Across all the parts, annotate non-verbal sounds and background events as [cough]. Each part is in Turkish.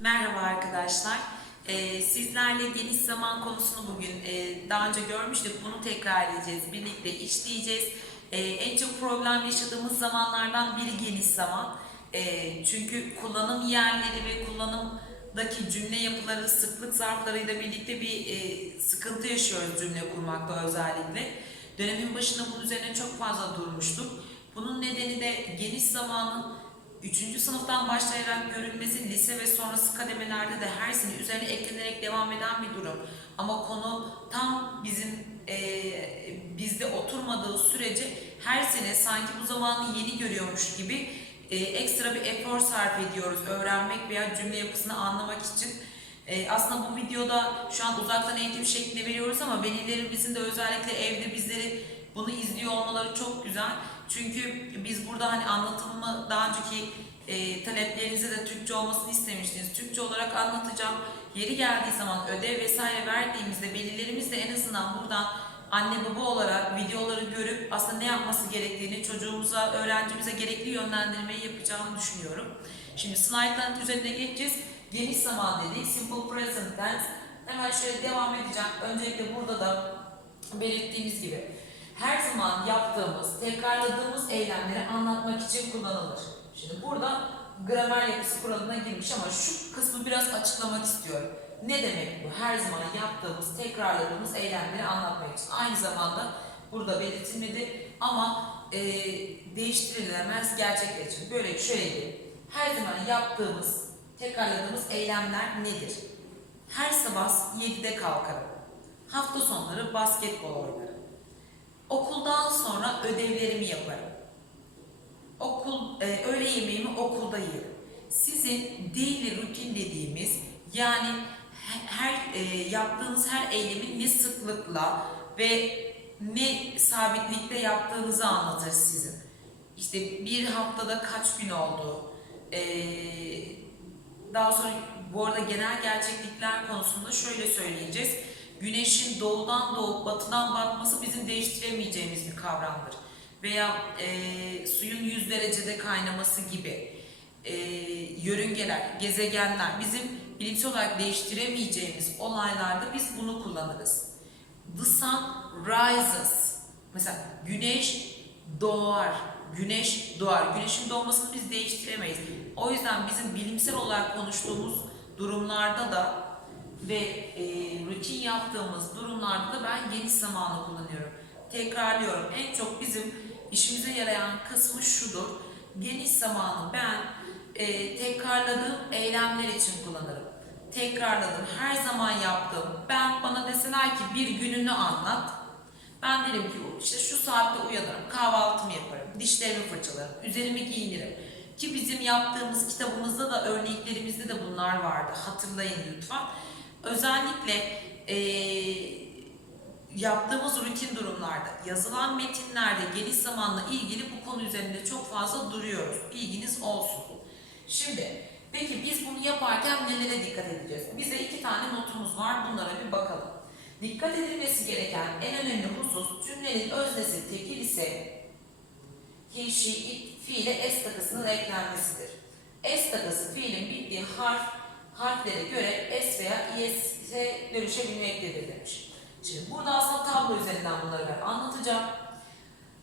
Merhaba arkadaşlar. Ee, sizlerle geniş zaman konusunu bugün e, daha önce görmüştük. Bunu tekrar edeceğiz. Birlikte işleyeceğiz. Ee, en çok problem yaşadığımız zamanlardan biri geniş zaman. Ee, çünkü kullanım yerleri ve kullanımdaki cümle yapıları, sıklık zarflarıyla birlikte bir e, sıkıntı yaşıyoruz cümle kurmakta özellikle. Dönemin başında bunun üzerine çok fazla durmuştuk. Bunun nedeni de geniş zamanın Üçüncü sınıftan başlayarak görülmesi lise ve sonrası kademelerde de her sene üzerine eklenerek devam eden bir durum. Ama konu tam bizim eee, bizde oturmadığı sürece her sene sanki bu zamanı yeni görüyormuş gibi eee, ekstra bir efor sarf ediyoruz öğrenmek veya cümle yapısını anlamak için. Eee, aslında bu videoda şu an uzaktan eğitim şeklinde veriyoruz ama velilerimizin de özellikle evde bizleri bunu izliyor olmaları çok güzel. Çünkü biz burada hani anlatımı daha önceki e, taleplerinize de Türkçe olmasını istemiştiniz. Türkçe olarak anlatacağım. Yeri geldiği zaman ödev vesaire verdiğimizde velilerimiz de en azından buradan anne baba olarak videoları görüp aslında ne yapması gerektiğini çocuğumuza, öğrencimize gerekli yönlendirmeyi yapacağını düşünüyorum. Şimdi slaytların üzerine geçeceğiz. Geniş zaman dedik. Simple present tense. Hemen şöyle devam edeceğim. Öncelikle burada da belirttiğimiz gibi her zaman yaptığımız, tekrarladığımız eylemleri anlatmak için kullanılır. Şimdi burada gramer yapısı kuralına girmiş ama şu kısmı biraz açıklamak istiyorum. Ne demek bu? Her zaman yaptığımız, tekrarladığımız eylemleri anlatmak için. Aynı zamanda burada belirtilmedi ama e, değiştirilemez gerçekler için. Böyle şöyle diyeyim. Her zaman yaptığımız, tekrarladığımız eylemler nedir? Her sabah 7'de kalkarım. Hafta sonları basketbol oynarım. Okuldan sonra ödevlerimi yaparım. Okul, e, öğle yemeğimi okulda yerim. Sizin daily rutin dediğimiz yani he- her e, yaptığınız her eylemin ne sıklıkla ve ne sabitlikte yaptığınızı anlatır sizin. İşte bir haftada kaç gün oldu, e, daha sonra bu arada genel gerçeklikler konusunda şöyle söyleyeceğiz. Güneşin doğudan doğup batıdan batması bizim değiştiremeyeceğimiz bir kavramdır. Veya e, suyun 100 derecede kaynaması gibi e, yörüngeler, gezegenler bizim bilimsel olarak değiştiremeyeceğimiz olaylarda biz bunu kullanırız. The sun rises. Mesela güneş doğar. Güneş doğar. Güneşin doğmasını biz değiştiremeyiz. O yüzden bizim bilimsel olarak konuştuğumuz durumlarda da ve e, rutin yaptığımız durumlarda da ben geniş zamanı kullanıyorum. Tekrarlıyorum. En çok bizim işimize yarayan kısmı şudur. Geniş zamanı ben e, tekrarladığım eylemler için kullanırım. Tekrarladım, her zaman yaptım. Ben bana deseler ki bir gününü anlat. Ben derim ki işte şu saatte uyanırım, kahvaltımı yaparım, dişlerimi fırçalarım, üzerimi giyinirim. Ki bizim yaptığımız kitabımızda da örneklerimizde de bunlar vardı. Hatırlayın lütfen. Özellikle eee, yaptığımız rutin durumlarda, yazılan metinlerde geniş zamanla ilgili bu konu üzerinde çok fazla duruyoruz. Bilginiz olsun. Şimdi, peki biz bunu yaparken nelere dikkat edeceğiz? Bize iki tane notumuz var, bunlara bir bakalım. Dikkat edilmesi gereken en önemli husus cümlenin öznesi tekil ise it fiile s takısının eklenmesidir. S takısı fiilin bittiği harf, harflere göre s veya is'e dönüşebilmektedir demiş. Şimdi burada aslında tablo üzerinden bunları ben anlatacağım.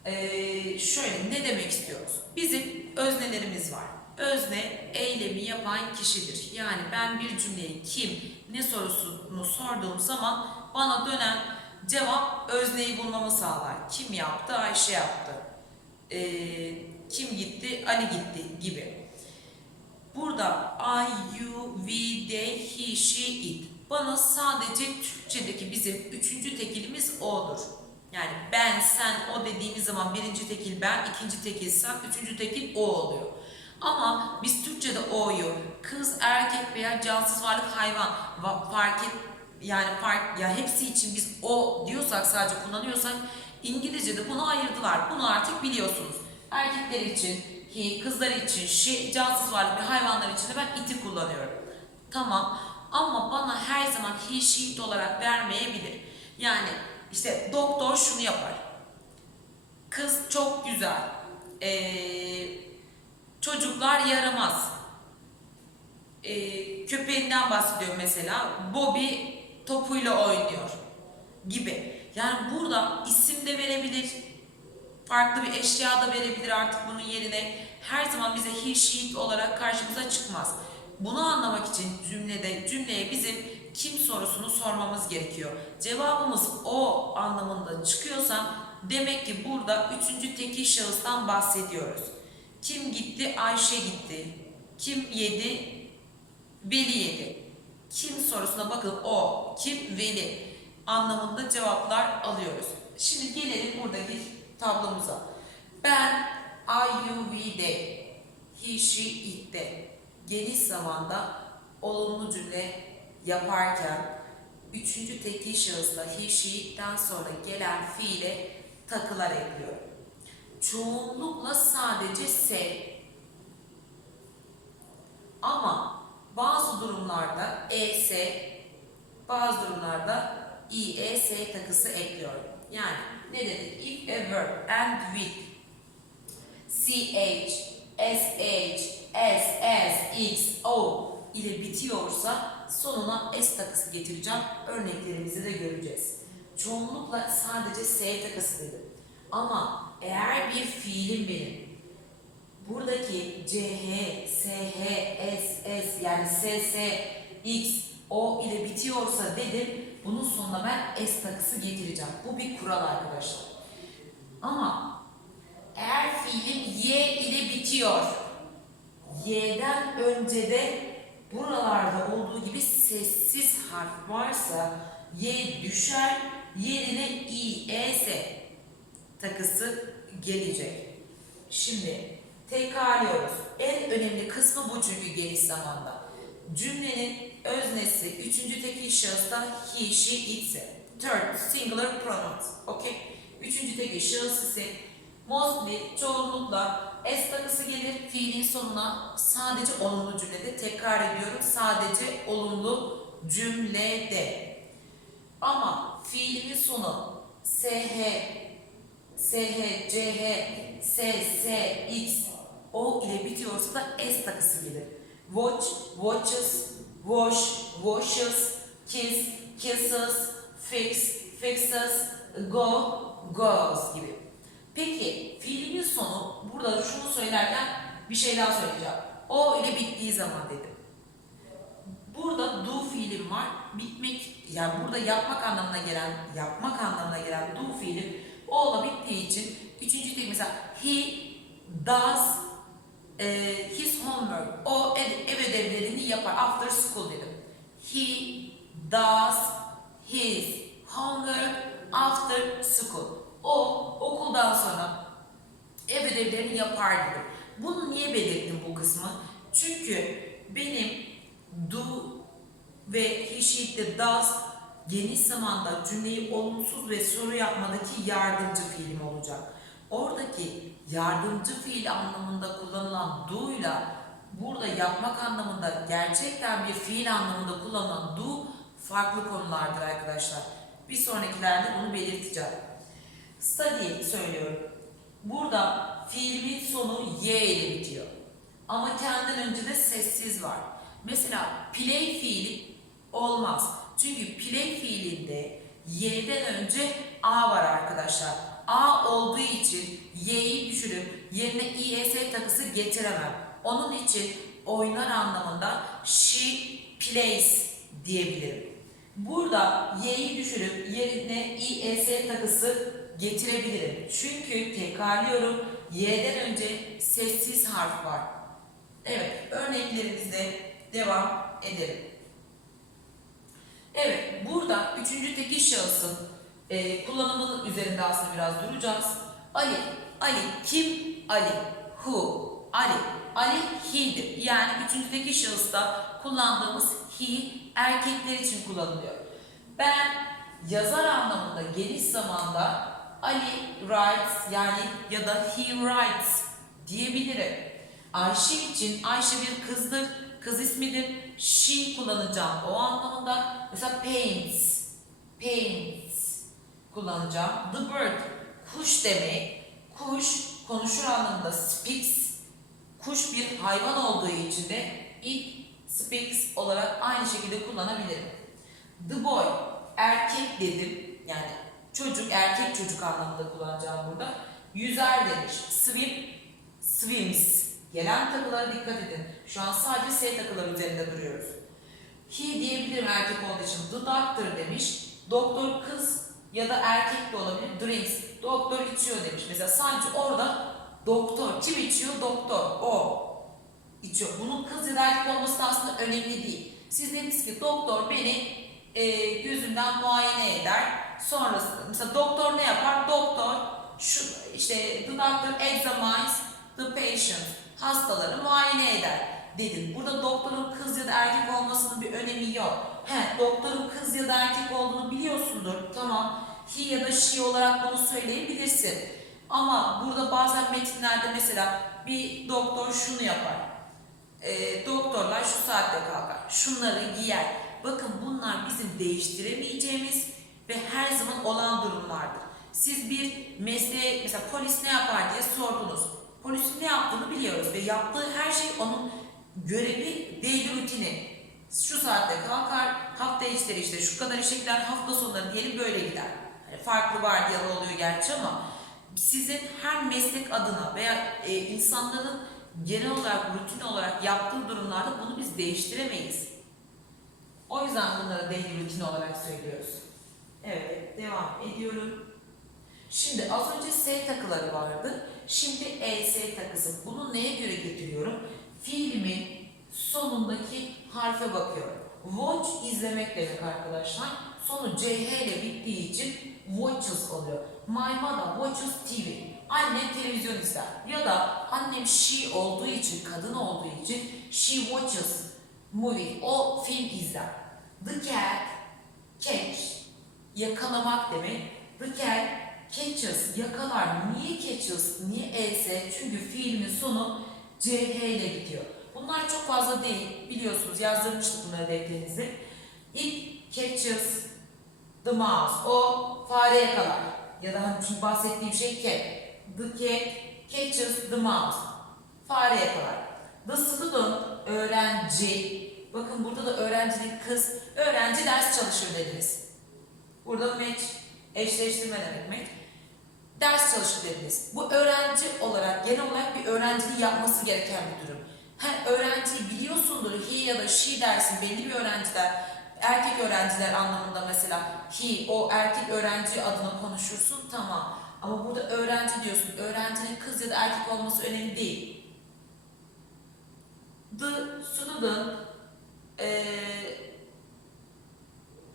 Ee, şöyle ne demek istiyoruz? Bizim öznelerimiz var. Özne eylemi yapan kişidir. Yani ben bir cümleyi kim, ne sorusunu sorduğum zaman bana dönen cevap özneyi bulmamı sağlar. Kim yaptı? Ayşe yaptı. Ee, kim gitti? Ali gitti gibi. Burada I, you, we, they, he, she, it. Bana sadece Türkçedeki bizim üçüncü tekilimiz o'dur. Yani ben, sen, o dediğimiz zaman birinci tekil ben, ikinci tekil sen, üçüncü tekil o oluyor. Ama biz Türkçe'de o'yu kız, erkek veya cansız varlık, hayvan va- fark et yani fark ya hepsi için biz o diyorsak sadece kullanıyorsak İngilizce'de bunu ayırdılar. Bunu artık biliyorsunuz. Erkekler için kızlar için she, cansız varlık ve hayvanlar için de ben it'i kullanıyorum. Tamam ama bana her zaman he, she, olarak vermeyebilir. Yani işte doktor şunu yapar. Kız çok güzel. Ee, çocuklar yaramaz. e, köpeğinden bahsediyorum mesela. Bobby topuyla oynuyor gibi. Yani burada isim de verebilir, farklı bir eşya da verebilir artık bunun yerine. Her zaman bize he, she, olarak karşımıza çıkmaz. Bunu anlamak için cümlede cümleye bizim kim sorusunu sormamız gerekiyor. Cevabımız o anlamında çıkıyorsa demek ki burada üçüncü tekil şahıstan bahsediyoruz. Kim gitti? Ayşe gitti. Kim yedi? Veli yedi. Kim sorusuna bakın o, kim, veli anlamında cevaplar alıyoruz. Şimdi gelelim buradaki tablomuza. Ben, I, you, we de, he, she, it de geniş zamanda olumlu cümle yaparken üçüncü tekil şahısla he, she, it'ten sonra gelen fiile takılar ekliyorum. Çoğunlukla sadece se ama bazı durumlarda es, bazı durumlarda ies takısı ekliyorum. Yani ne dedik? If a verb and with ch, sh, s, x, o ile bitiyorsa sonuna s takısı getireceğim. Örneklerimizi de göreceğiz. Çoğunlukla sadece s takısı dedim. Ama eğer bir fiilim benim buradaki CH, SH, S, S yani SS, X, O ile bitiyorsa dedim bunun sonuna ben S takısı getireceğim. Bu bir kural arkadaşlar. Ama eğer fiilim Y ile bitiyor, Y'den önce de buralarda olduğu gibi sessiz harf varsa Y düşer, yerine İ, E, S takısı gelecek. Şimdi tekrarlıyoruz. En önemli kısmı bu çünkü geniş zamanda. Cümlenin öznesi üçüncü tekil şahısta he, she, it ise. Third, singular pronouns. Okay? Üçüncü tekil şahıs ise mostly, çoğunlukla s takısı gelir fiilin sonuna sadece olumlu cümlede. Tekrar ediyorum sadece olumlu cümlede. Ama fiilimin sonu sh, SH, CH, S, S, X, O ile bitiyorsa da S takısı gelir. Watch, watches, wash, washes, kiss, kisses, fix, fixes, go, goes gibi. Peki fiilimin sonu burada şunu söylerken bir şey daha söyleyeceğim. O ile bittiği zaman dedim. Burada do fiilim var. Bitmek yani burada yapmak anlamına gelen yapmak anlamına gelen do fiilim o'la bittiği için üçüncü tek mesela he does e, his homework. O ev, ev ödevlerini yapar. After school dedim. He does his homework after school. O okuldan sonra ev ödevlerini yapar dedim. Bunu niye belirttim bu kısmı? Çünkü benim do ve he, she, the does geniş zamanda cümleyi olumsuz ve soru yapmadaki yardımcı fiilim olacak. Oradaki yardımcı fiil anlamında kullanılan do ile burada yapmak anlamında gerçekten bir fiil anlamında kullanılan do farklı konulardır arkadaşlar. Bir sonrakilerde bunu belirteceğim. Study söylüyorum. Burada fiilimin sonu y ile bitiyor. Ama kendinden önce de sessiz var. Mesela play fiili olmaz. Çünkü play fiilinde y'den önce a var arkadaşlar. A olduğu için y'yi düşürüp yerine es takısı getiremem. Onun için oynar anlamında she plays diyebilirim. Burada y'yi düşürüp yerine es takısı getirebilirim. Çünkü tekrarlıyorum y'den önce sessiz harf var. Evet örneklerimizde devam edelim. Evet, burada üçüncü tekil şahısın e, kullanımının üzerinde aslında biraz duracağız. Ali, Ali kim? Ali, who? Ali, Ali he'dir. Yani üçüncü tekil şahısta kullandığımız he erkekler için kullanılıyor. Ben yazar anlamında geniş zamanda Ali writes yani ya da he writes diyebilirim. Ayşe için Ayşe bir kızdır, kız ismidir. She kullanacağım o anlamında. Mesela paints, paints kullanacağım. The bird, kuş demek. Kuş konuşur anlamında speaks. Kuş bir hayvan olduğu için de it speaks olarak aynı şekilde kullanabilirim. The boy, erkek dedim. Yani çocuk, erkek çocuk anlamında kullanacağım burada. Yüzer demiş. Swim, swims. Gelen takılara dikkat edin. Şu an sadece S takıları üzerinde duruyoruz. He diyebilirim erkek olduğu için. The doctor demiş. Doktor kız ya da erkek de olabilir. Drinks. Doktor içiyor demiş. Mesela sanki orada doktor. Kim içiyor? Doktor. O içiyor. Bunun kız ya da erkek olması da aslında önemli değil. Siz dediniz ki doktor beni e, gözümden muayene eder. Sonrasında mesela doktor ne yapar? Doktor şu işte the doctor examines the patient. Hastaları muayene eder dedin. Burada doktorun kız ya da erkek olmasının bir önemi yok. He, doktorun kız ya da erkek olduğunu biliyorsundur. Tamam. He ya da she olarak bunu söyleyebilirsin. Ama burada bazen metinlerde mesela bir doktor şunu yapar. E, doktorlar şu saatte kalkar. Şunları giyer. Bakın bunlar bizim değiştiremeyeceğimiz ve her zaman olan durumlardır. Siz bir mesleğe, mesela polis ne yapar diye sordunuz. Polisin ne yaptığını biliyoruz ve yaptığı her şey onun görevi, daily rutini. Şu saatte kalkar, hafta içleri işte şu kadar işe gider, hafta sonları diyelim böyle gider. Yani farklı vardiyalı oluyor gerçi ama sizin her meslek adına veya e, insanların genel olarak rutin olarak yaptığı durumlarda bunu biz değiştiremeyiz. O yüzden bunları daily rutin olarak söylüyoruz. Evet, devam ediyorum. Şimdi az önce S takıları vardı. Şimdi ES takısı. Bunu neye göre getiriyorum? Fiilimin sonundaki harfe bakıyorum. Watch izlemek demek arkadaşlar. Sonu CH ile bittiği için watches oluyor. My mother watches TV. Annem televizyon izler. Ya da annem she olduğu için, kadın olduğu için she watches movie. O film izler. The cat catch yakalamak demek. The cat catches yakalar. Niye catches? Niye es? Çünkü fiilimin sonu ch ile bitiyor. Bunlar çok fazla değil. Biliyorsunuz yazdırmıştık bunları defterinize. It catches the mouse. O fare yakalar. Ya da hani çünkü bahsettiğim şey cat. The cat catches the mouse. Fare yakalar. The student öğrenci. Bakın burada da öğrencinin kız. Öğrenci ders çalışıyor dediniz. Burada match, eşleştirme demek? Ders çalışıyor dediniz. Bu öğrenci olarak, genel olarak bir öğrencinin yapması gereken bir durum. Ha, öğrenciyi biliyorsundur, he ya da she dersin, belli bir öğrenciler, erkek öğrenciler anlamında mesela he, o erkek öğrenci adına konuşursun, tamam. Ama burada öğrenci diyorsun, öğrencinin kız ya da erkek olması önemli değil. The student eee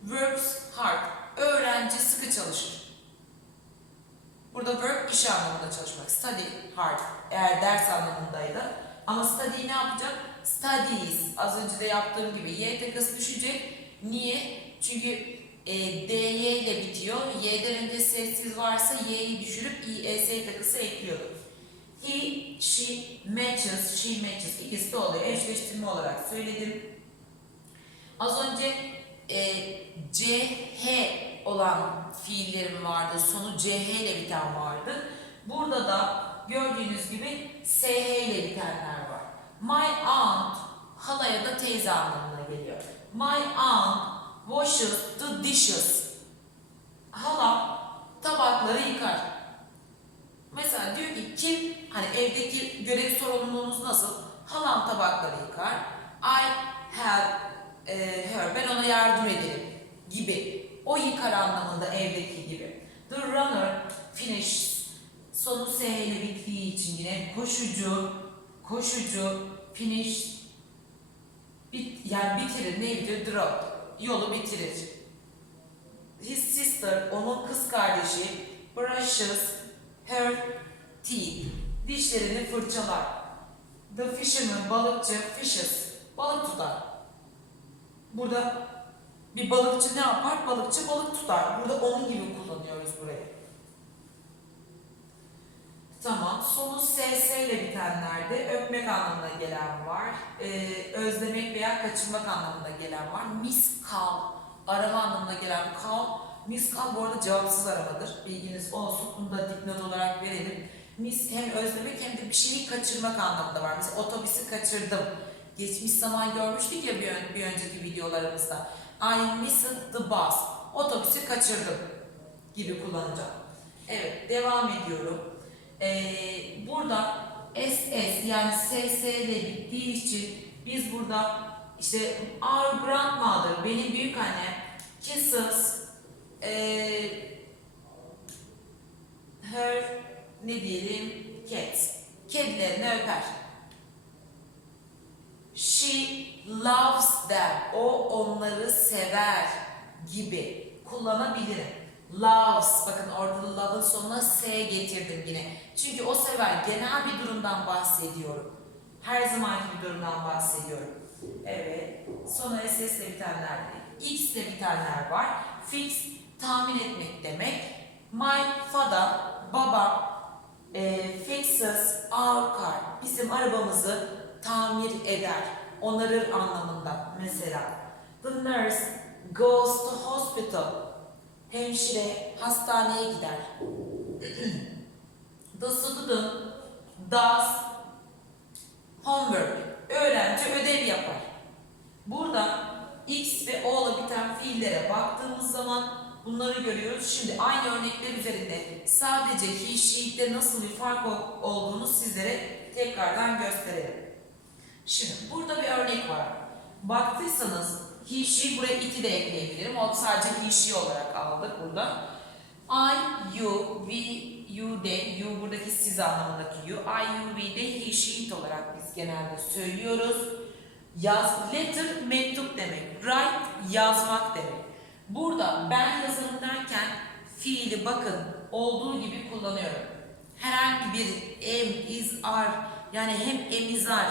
works hard. Öğrenci sıkı çalışır. Burada work iş anlamında çalışmak. Study hard. Eğer ders anlamındaydı. Ama study ne yapacak? Studies. Az önce de yaptığım gibi Y takısı düşecek. Niye? Çünkü e, DY ile bitiyor. Y'den önce sessiz varsa Y'yi düşürüp IES takısı ekliyorum. He, she matches, she matches. İkisi de oluyor. Eşleştirme olarak söyledim. Az önce e, CH olan fiillerim vardı. Sonu CH ile biten vardı. Burada da gördüğünüz gibi SH ile bitenler. My aunt hala ya da teyze anlamına geliyor. My aunt washes the dishes. Hala tabakları yıkar. Mesela diyor ki kim hani evdeki görev sorumluluğunuz nasıl? Halam tabakları yıkar. I help e, her ben ona yardım ederim gibi. O yıkar anlamında evdeki gibi. The runner finish sonu S ile bittiği için yine koşucu, koşucu, finish bit, yani bitirir. Ne bitirir? Drop. Yolu bitirir. His sister, onun kız kardeşi, brushes her teeth. Dişlerini fırçalar. The fisherman, balıkçı, fishes. Balık tutar. Burada bir balıkçı ne yapar? Balıkçı balık tutar. Burada onun gibi kullanıyoruz burayı. Tamam. Sonu SS ile bitenlerde öpmek anlamına gelen var. Ee, özlemek veya kaçırmak anlamına gelen var. Miss call, arama anlamına gelen call. Miss call bu arada cevapsız aramadır. Bilginiz olsun. Bunu da dipnot olarak verelim. Miss hem özlemek hem de bir şeyi kaçırmak anlamında var. Mesela otobüsü kaçırdım geçmiş zaman görmüştük ya bir, bir önceki videolarımızda. I missed the bus. Otobüsü kaçırdım gibi kullanacağım. Evet, devam ediyorum. Ee, burada SS yani SS ile bittiği için biz burada işte our grandmother, benim büyük annem, kisses, ee, her ne diyelim cats, kedilerini öper. She loves them. O onları sever gibi kullanabilirim. Loves. Bakın orada da love'ın sonuna S getirdim yine. Çünkü o sever. Genel bir durumdan bahsediyorum. Her zamanki bir durumdan bahsediyorum. Evet. Sonra SS ile bitenler. X ile bitenler var. Fix tahmin etmek demek. My father, babam e, fixes our car. Bizim arabamızı tamir eder. Onarır anlamında mesela. The nurse goes to hospital. Hemşire hastaneye gider. [clears throat] Student does homework. Öğrenci ödev yapar. Burada X ve O ile biten fiillere baktığımız zaman bunları görüyoruz. Şimdi aynı örnekler üzerinde sadece he, she'de nasıl bir fark ol- olduğunu sizlere tekrardan gösterelim. Şimdi burada bir örnek var. Baktıysanız he, buraya it'i de ekleyebilirim. O sadece he, olarak aldık burada. I, you, we, you, they, you buradaki siz anlamındaki you. I, you, we, they, he, she, it olarak biz genelde söylüyoruz. Yaz, letter mektup demek. Write yazmak demek. Burada ben yazarım derken fiili bakın olduğu gibi kullanıyorum. Herhangi bir em, is, are yani hem emizar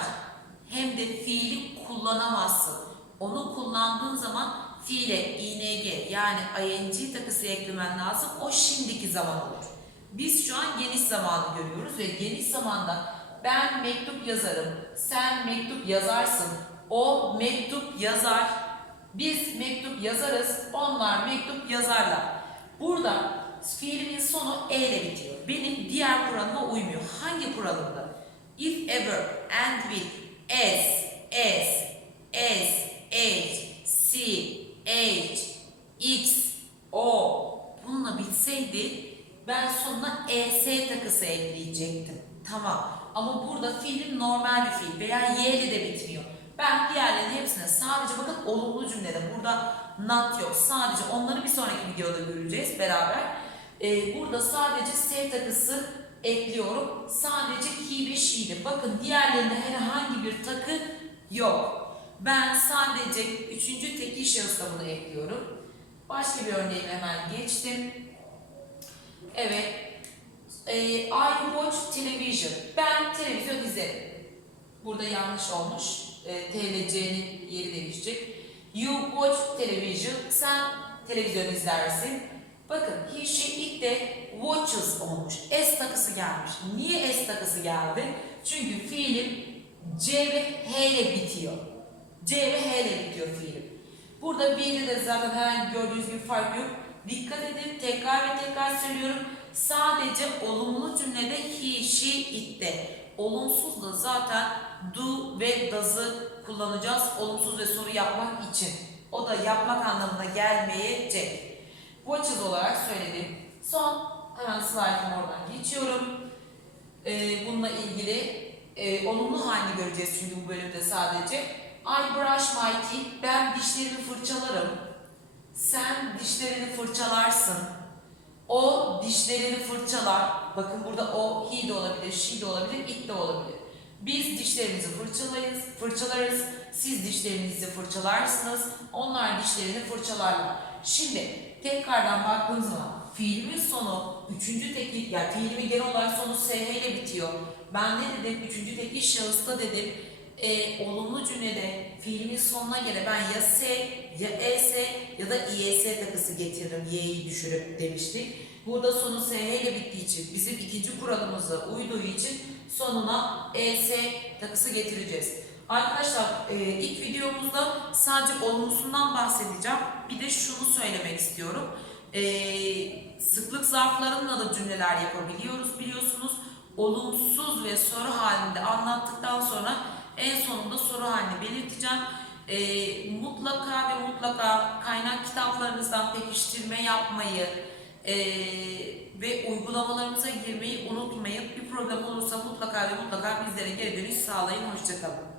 hem de fiili kullanamazsın. Onu kullandığın zaman fiile ing yani ing takısı eklemen lazım. O şimdiki zaman olur. Biz şu an geniş zamanı görüyoruz ve geniş zamanda ben mektup yazarım, sen mektup yazarsın, o mektup yazar, biz mektup yazarız, onlar mektup yazarlar. Burada fiilimin sonu e ile bitiyor. Benim diğer kuralıma uymuyor. Hangi kuralımda? If ever, and with, as, as, as, h, c, h, x, o. Bununla bitseydi ben sonuna es takısı ekleyecektim. Tamam. Ama burada fiilim normal bir fiil veya y ile de bitmiyor. Ben diğerlerinin hepsine sadece bakın olumlu cümlede burada not yok. Sadece onları bir sonraki videoda göreceğiz beraber. Ee, burada sadece s takısı ekliyorum. Sadece he ve she'de. Bakın diğerlerinde herhangi bir takı yok. Ben sadece üçüncü tekil şahısta bunu ekliyorum. Başka bir örneğe hemen geçtim. Evet. Ee, I watch television. Ben televizyon izlerim. Burada yanlış olmuş. Ee, TLC'nin yeri değişecek. You watch television. Sen televizyon izlersin. Bakın he, she, it de watches olmuş. S takısı gelmiş. Niye S takısı geldi? Çünkü fiilim C ve H ile bitiyor. C ve H ile bitiyor fiilim. Burada B'de de zaten herhangi gördüğünüz gibi fark yok. Dikkat edin tekrar ve tekrar söylüyorum. Sadece olumlu cümlede he, she, it'te. Olumsuz da zaten do ve does'ı kullanacağız olumsuz ve soru yapmak için. O da yapmak anlamına gelmeyecek. Watches olarak söyledim. Son hemen slide'ım oradan geçiyorum. Ee, bununla ilgili e, olumlu halini göreceğiz çünkü bu bölümde sadece. I brush my teeth. Ben dişlerimi fırçalarım. Sen dişlerini fırçalarsın. O dişlerini fırçalar. Bakın burada o he de olabilir, she de olabilir, it de olabilir. Biz dişlerimizi fırçalayız, fırçalarız. Siz dişlerinizi fırçalarsınız. Onlar dişlerini fırçalarlar. Şimdi tekrardan baktığımız zaman fiilimin sonu üçüncü tekil, yani fiilimin genel olarak sonu sh ile bitiyor. Ben ne dedim? Üçüncü tekil şahısta dedim. Ee, olumlu cümlede fiilimin sonuna göre ben ya s, ya es ya da is takısı getiririm y'yi düşürüp demiştik. Burada sonu sh ile bittiği için bizim ikinci kuralımıza uyduğu için sonuna es takısı getireceğiz. Arkadaşlar e, ilk videomuzda sadece olumlusundan bahsedeceğim. Bir de şunu söylemek istiyorum. E, sıklık zarflarında da cümleler yapabiliyoruz biliyorsunuz. Olumsuz ve soru halinde anlattıktan sonra en sonunda soru halini belirteceğim. Ee, mutlaka ve mutlaka kaynak kitaplarınızdan pekiştirme yapmayı ee, ve uygulamalarımıza girmeyi unutmayın. Bir problem olursa mutlaka ve mutlaka bizlere geri dönüş sağlayın. Hoşçakalın.